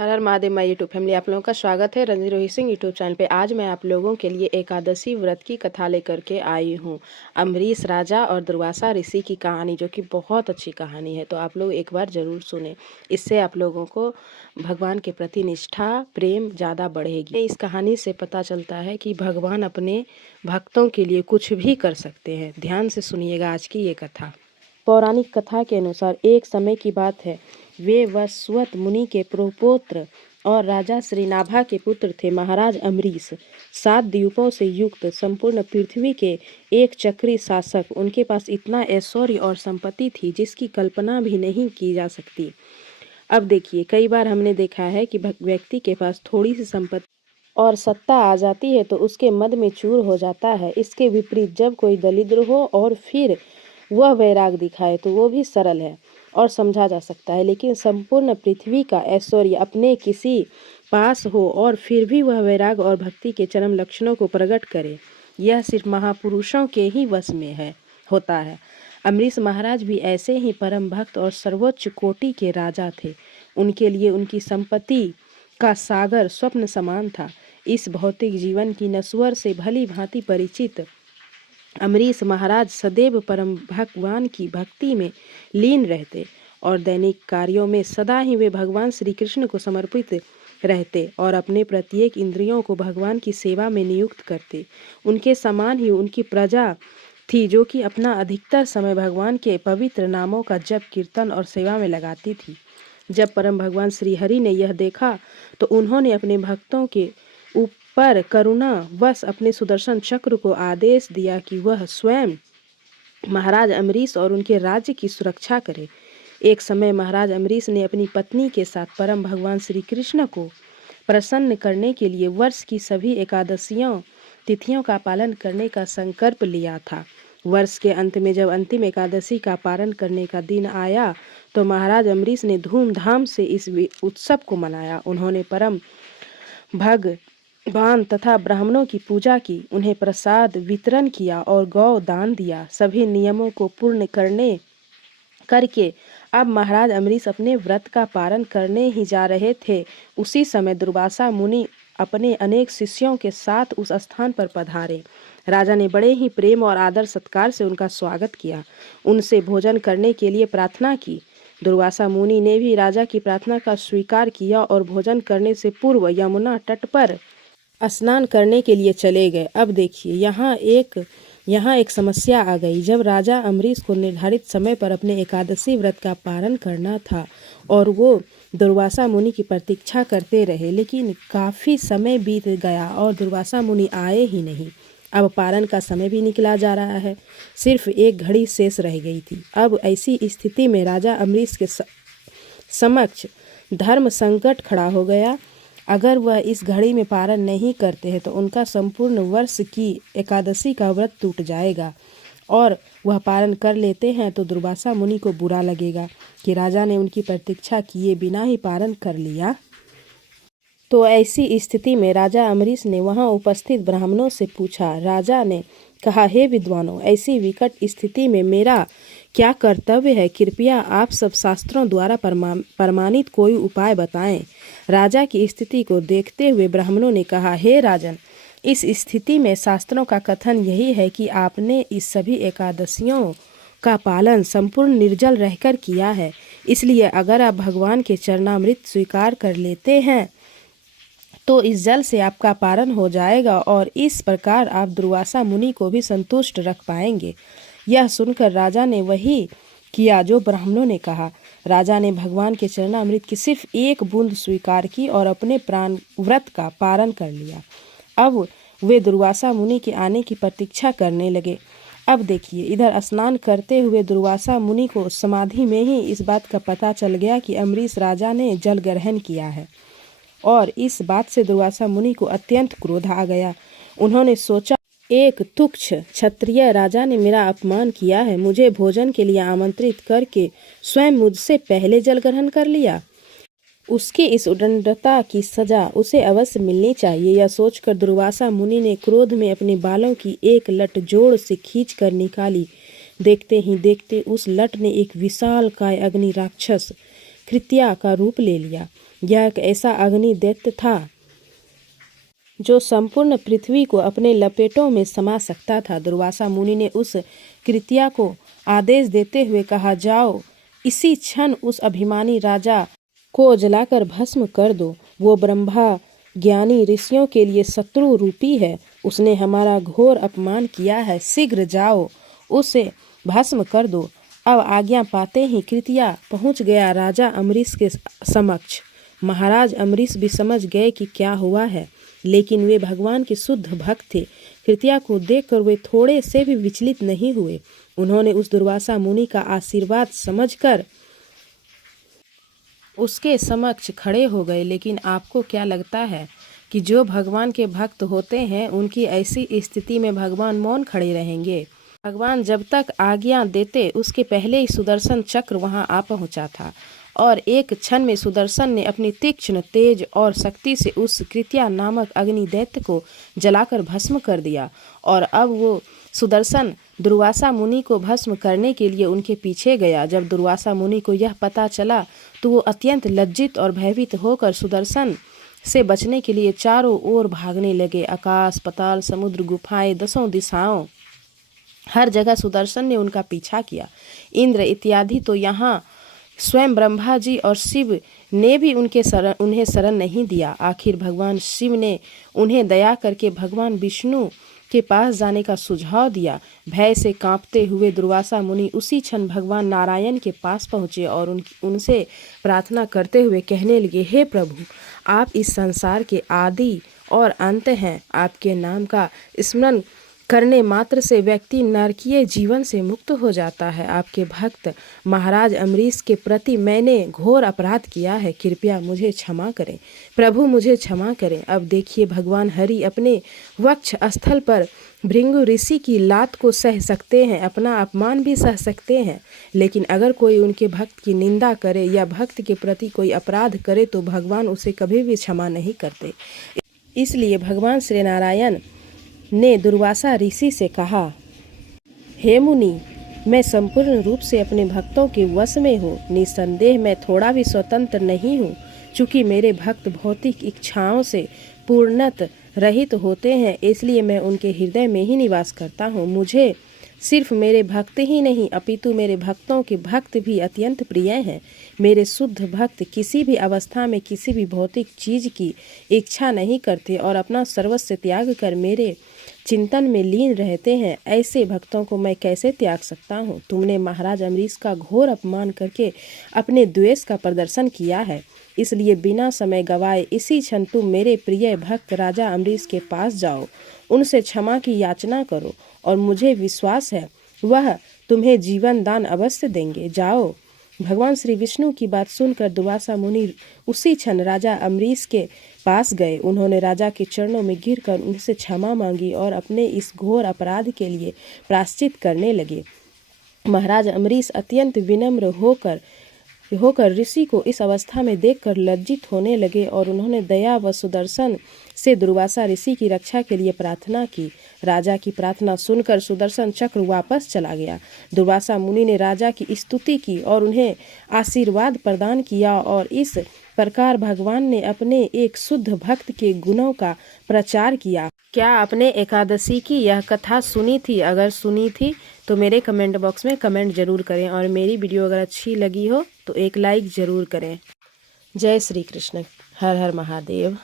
Her her Mahadev my YouTube family, आप लोगों का स्वागत है रंजीत रोहित सिंह यूट्यूब चैनल पे। आज मैं आप लोगों के लिए एकादशी व्रत की कथा लेकर के आई हूँ। अम्बरीश राजा और दुर्वासा ऋषि की कहानी, जो कि बहुत अच्छी कहानी है, तो आप लोग एक बार ज़रूर सुने। इससे आप लोगों को भगवान के प्रति निष्ठा प्रेम ज़्यादा बढ़ेगी। इस कहानी से पता चलता है कि भगवान अपने भक्तों के लिए कुछ भी कर सकते हैं। ध्यान से सुनिएगा आज की ये कथा। पौराणिक कथा के अनुसार एक समय की बात है, वे वसवत मुनि के प्रपौत्र और राजा श्रीनाभा के पुत्र थे। महाराज अम्बरीश 7 द्वीपों से युक्त संपूर्ण पृथ्वी के एक चक्री शासक। उनके पास इतना ऐश्वर्य और संपत्ति थी जिसकी कल्पना भी नहीं की जा सकती। अब देखिए, कई बार हमने देखा है कि व्यक्ति के पास थोड़ी सी संपत्ति और सत्ता आ जाती है तो उसके मद में चूर हो जाता है। इसके विपरीत जब कोई दरिद्र हो और फिर वह वैराग दिखाए तो वो भी सरल है और समझा जा सकता है। लेकिन संपूर्ण पृथ्वी का ऐश्वर्य अपने किसी पास हो और फिर भी वह वैराग और भक्ति के चरम लक्षणों को प्रकट करे, यह सिर्फ महापुरुषों के ही वश में होता है। अम्बरीश महाराज भी ऐसे ही परम भक्त और सर्वोच्च कोटि के राजा थे। उनके लिए उनकी संपत्ति का सागर स्वप्न समान था। इस भौतिक जीवन की नश्वर से भली भांति परिचित अम्बरीश महाराज सदैव परम भगवान की भक्ति में लीन रहते और दैनिक कार्यों में सदा ही वे भगवान श्री कृष्ण को समर्पित रहते और अपने प्रत्येक इंद्रियों को भगवान की सेवा में नियुक्त करते। उनके समान ही उनकी प्रजा थी जो कि अपना अधिकतर समय भगवान के पवित्र नामों का जप कीर्तन और सेवा में लगाती थी। जब परम भगवान श्री हरि ने यह देखा तो उन्होंने अपने भक्तों के पर करुणा वश अपने सुदर्शन चक्र को आदेश दिया कि वह स्वयं महाराज अम्बरीश और उनके राज्य की सुरक्षा करे। एक समय महाराज अम्बरीश ने अपनी पत्नी के साथ परम भगवान श्री कृष्ण को प्रसन्न करने के लिए वर्ष की सभी एकादशियों तिथियों का पालन करने का संकल्प लिया था। वर्ष के अंत में जब अंतिम एकादशी का पारण करने का दिन आया तो महाराज अम्बरीश ने धूमधाम से इस उत्सव को मनाया। उन्होंने परम भगवान तथा ब्राह्मणों की पूजा की, उन्हें प्रसाद वितरण किया और गौ दान दिया। सभी नियमों को पूर्ण करके अब महाराज अम्बरीश अपने व्रत का पारण करने ही जा रहे थे। उसी समय दुर्वासा मुनि अपने अनेक शिष्यों के साथ उस स्थान पर पधारे। राजा ने बड़े ही प्रेम और आदर सत्कार से उनका स्वागत किया, उनसे भोजन करने के लिए प्रार्थना की। दुर्वासा मुनि ने भी राजा की प्रार्थना का स्वीकार किया और भोजन करने से पूर्व यमुना तट पर स्नान करने के लिए चले गए। अब देखिए, यहाँ एक समस्या आ गई। जब राजा अम्बरीश को निर्धारित समय पर अपने एकादशी व्रत का पारण करना था और वो दुर्वासा मुनि की प्रतीक्षा करते रहे, लेकिन काफ़ी समय बीत गया और दुर्वासा मुनि आए ही नहीं। अब पारण का समय भी निकला जा रहा है, सिर्फ एक घड़ी शेष रह गई थी। अब ऐसी स्थिति में राजा अम्बरीश के समक्ष धर्म संकट खड़ा हो गया। अगर वह इस घड़ी में पारण नहीं करते हैं तो उनका संपूर्ण वर्ष की एकादशी का व्रत टूट जाएगा, और वह पारण कर लेते हैं तो दुर्वासा मुनि को बुरा लगेगा कि राजा ने उनकी प्रतीक्षा किए बिना ही पारण कर लिया। तो ऐसी स्थिति में राजा अम्बरीश ने वहां उपस्थित ब्राह्मणों से पूछा। राजा ने कहा, हे विद्वानों, ऐसी विकट स्थिति में मेरा क्या कर्तव्य है? कृपया आप सब शास्त्रों द्वारा प्रमाणित कोई उपाय बताएं। राजा की स्थिति को देखते हुए ब्राह्मणों ने कहा, हे राजन, इस स्थिति में शास्त्रों का कथन यही है कि आपने इस सभी एकादशियों का पालन संपूर्ण निर्जल रहकर किया है। इसलिए अगर आप भगवान के चरणामृत स्वीकार कर लेते हैं तो इस जल से आपका पारण हो जाएगा और इस प्रकार आप दुर्वासा मुनि को भी संतुष्ट रख पाएंगे। यह सुनकर राजा ने वही किया जो ब्राह्मणों ने कहा। राजा ने भगवान के चरणामृत की सिर्फ एक बूंद स्वीकार की और अपने प्राण व्रत का पारण कर लिया। अब वे दुर्वासा मुनि के आने की प्रतीक्षा करने लगे। अब देखिए, इधर स्नान करते हुए दुर्वासा मुनि को समाधि में ही इस बात का पता चल गया कि अम्बरीश राजा ने जल ग्रहण किया है, और इस बात से दुर्वासा मुनि को अत्यंत क्रोध आ गया। उन्होंने सोचा, एक तुच्छ क्षत्रिय राजा ने मेरा अपमान किया है, मुझे भोजन के लिए आमंत्रित करके स्वयं मुझसे पहले जल ग्रहण कर लिया। उसकी इस उद्दंडता की सजा उसे अवश्य मिलनी चाहिए। यह सोचकर दुर्वासा मुनि ने क्रोध में अपने बालों की एक लट जोर से खींचकर निकाली। देखते ही देखते उस लट ने एक विशाल काय अग्नि राक्षस कृत्या का रूप ले लिया। यह एक ऐसा अग्नि दैत्य था जो संपूर्ण पृथ्वी को अपने लपेटों में समा सकता था। दुर्वासा मुनि ने उस कृत्या को आदेश देते हुए कहा, जाओ इसी क्षण उस अभिमानी राजा को जलाकर भस्म कर दो। वो ब्रह्मा ज्ञानी ऋषियों के लिए शत्रु रूपी है। उसने हमारा घोर अपमान किया है। शीघ्र जाओ उसे भस्म कर दो। अब आज्ञा पाते ही कृत्या पहुंच गया राजा अम्बरीश के समक्ष। महाराज अम्बरीश भी समझ गए कि क्या हुआ है, लेकिन वे भगवान के शुद्ध भक्त थे। कृत्या को देखकर वे थोड़े से भी विचलित नहीं हुए। उन्होंने उस दुर्वासा मुनि का आशीर्वाद समझकर उसके समक्ष खड़े हो गए। लेकिन आपको क्या लगता है कि जो भगवान के भक्त होते हैं उनकी ऐसी स्थिति में भगवान मौन खड़े रहेंगे? भगवान जब तक आज्ञा देते उसके पहले ही सुदर्शन चक्र वहां आ पहुंचा था और एक क्षण में सुदर्शन ने अपनी तीक्ष्ण तेज और शक्ति से उस कृत्या नामक अग्नि दैत्य को जलाकर भस्म कर दिया। और अब वो सुदर्शन दुर्वासा मुनि को भस्म करने के लिए उनके पीछे गया। जब दुर्वासा मुनि को यह पता चला तो वो अत्यंत लज्जित और भयभीत होकर सुदर्शन से बचने के लिए चारों ओर भागने लगे। आकाश, पाताल, समुद्र, गुफाएं, दसों दिशाओं, हर जगह सुदर्शन ने उनका पीछा किया। इंद्र इत्यादि तो यहाँ स्वयं ब्रह्मा जी और शिव ने भी उन्हें शरण नहीं दिया। आखिर भगवान शिव ने उन्हें दया करके भगवान विष्णु के पास जाने का सुझाव दिया। भय से कांपते हुए दुर्वासा मुनि उसी क्षण भगवान नारायण के पास पहुँचे और उनसे प्रार्थना करते हुए कहने लगे, हे प्रभु, आप इस संसार के आदि और अंत हैं। आपके नाम का स्मरण करने मात्र से व्यक्ति नरकीय जीवन से मुक्त हो जाता है। आपके भक्त महाराज अम्बरीश के प्रति मैंने घोर अपराध किया है। कृपया मुझे क्षमा करें प्रभु, मुझे क्षमा करें। अब देखिए, भगवान हरि अपने वक्ष स्थल पर भृंगु ऋषि की लात को सह सकते हैं, अपना अपमान भी सह सकते हैं, लेकिन अगर कोई उनके भक्त की निंदा करे या भक्त के प्रति कोई अपराध करे तो भगवान उसे कभी भी क्षमा नहीं करते। इसलिए भगवान श्री नारायण ने दुर्वासा ऋषि से कहा, हे मुनि, मैं संपूर्ण रूप से अपने भक्तों के वश में हूँ। निसंदेह मैं थोड़ा भी स्वतंत्र नहीं हूँ। चूँकि मेरे भक्त भौतिक इच्छाओं से पूर्णत रहित होते हैं, इसलिए मैं उनके हृदय में ही निवास करता हूँ। मुझे सिर्फ मेरे भक्त ही नहीं अपितु मेरे भक्तों के भक्त भी अत्यंत प्रिय हैं। मेरे शुद्ध भक्त किसी भी अवस्था में किसी भी भौतिक चीज़ की इच्छा नहीं करते और अपना सर्वस्व त्याग कर मेरे चिंतन में लीन रहते हैं। ऐसे भक्तों को मैं कैसे त्याग सकता हूँ? तुमने महाराज अम्बरीश का घोर अपमान करके अपने द्वेष का प्रदर्शन किया है, इसलिए बिना समय गवाए इसी क्षण तुम मेरे प्रिय भक्त राजा अम्बरीश के पास जाओ, उनसे क्षमा की याचना करो और मुझे विश्वास है वह तुम्हें जीवन दान अवश्य देंगे। जाओ। भगवान श्री विष्णु की बात सुनकर दुर्वासा मुनि उसी क्षण राजा अम्बरीश के पास गए। उन्होंने राजा के चरणों में गिरकर उनसे क्षमा मांगी और अपने इस घोर अपराध के लिए प्रायश्चित करने लगे। महाराज अम्बरीश अत्यंत विनम्र होकर ऋषि को इस अवस्था में देखकर लज्जित होने लगे और उन्होंने दया व सुदर्शन से दुर्वासा ऋषि की रक्षा के लिए प्रार्थना की। राजा की प्रार्थना सुनकर सुदर्शन चक्र वापस चला गया। दुर्वासा मुनि ने राजा की स्तुति की और उन्हें आशीर्वाद प्रदान किया और इस प्रकार भगवान ने अपने एक शुद्ध भक्त के गुणों का प्रचार किया। क्या आपने एकादशी की यह कथा सुनी थी? अगर सुनी थी तो मेरे कमेंट बॉक्स में कमेंट जरूर करें और मेरी वीडियो अगर अच्छी लगी हो तो एक लाइक ज़रूर करें। जय श्री कृष्ण। हर हर महादेव।